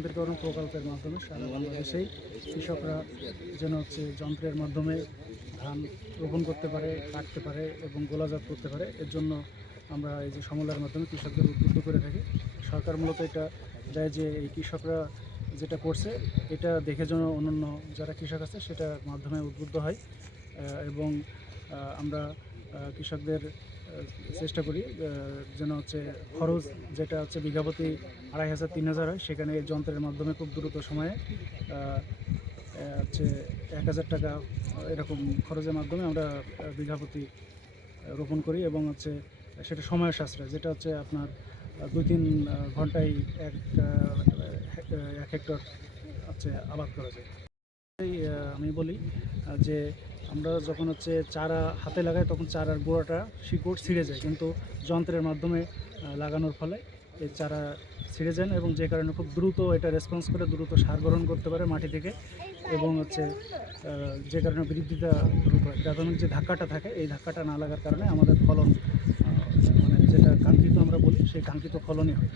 যন্ত্রীকরণ প্রকল্পের মাধ্যমে সারা বাংলাদেশেই কৃষকরা যেন হচ্ছে যন্ত্রের মাধ্যমে ধান রোপণ করতে পারে, কাটতে পারে এবং গোলাজাত করতে পারে, এর জন্য আমরা এই যে সমলের মাধ্যমে কৃষকদের উদ্বুদ্ধ করে থাকি। সরকার মূলত এটা দেয় যে এই কৃষকরা যেটা করছে, এটা দেখে যেন অন্যান্য যারা কৃষক আছে সেটার মাধ্যমে উদ্বুদ্ধ হয়। এবং আমরা কৃষকদের চেষ্টা করি যেন হচ্ছে খরচ যেটা হচ্ছে বিঘাপতি আড়াই হাজার, তিন হাজার হয়, সেখানে যন্ত্রের মাধ্যমে খুব দ্রুত সময়ে হচ্ছে এক হাজার টাকা এরকম খরচের মাধ্যমে আমরা বিঘাপতি রোপণ করি এবং হচ্ছে সেটা সময় সাশ্রয়, যেটা হচ্ছে আপনার দুই তিন ঘন্টায় এক এক হেক্টর হচ্ছে আবাদ করা যায়। আমি বলি যে আমরা যখন হচ্ছে চারা হাতে লাগাই, তখন চারার গোড়াটা শিকড় ছিঁড়ে যায়। কিন্তু যন্ত্রের মাধ্যমে লাগানোর ফলে এই চারা ছিঁড়ে যান এবং যে কারণে খুব দ্রুত এটা রেসপন্স করে, দ্রুত সার গ্রহণ করতে পারে মাটি থেকে এবং হচ্ছে যে কারণে বৃদ্ধিটা দ্রুত হয়। প্রাথমিক যে ধাক্কাটা থাকে, এই ধাক্কাটা না লাগার কারণে আমাদের ফলন মানে যেটা কাঙ্ক্ষিত আমরা বলি, সেই কাঙ্ক্ষিত ফলনই হয়।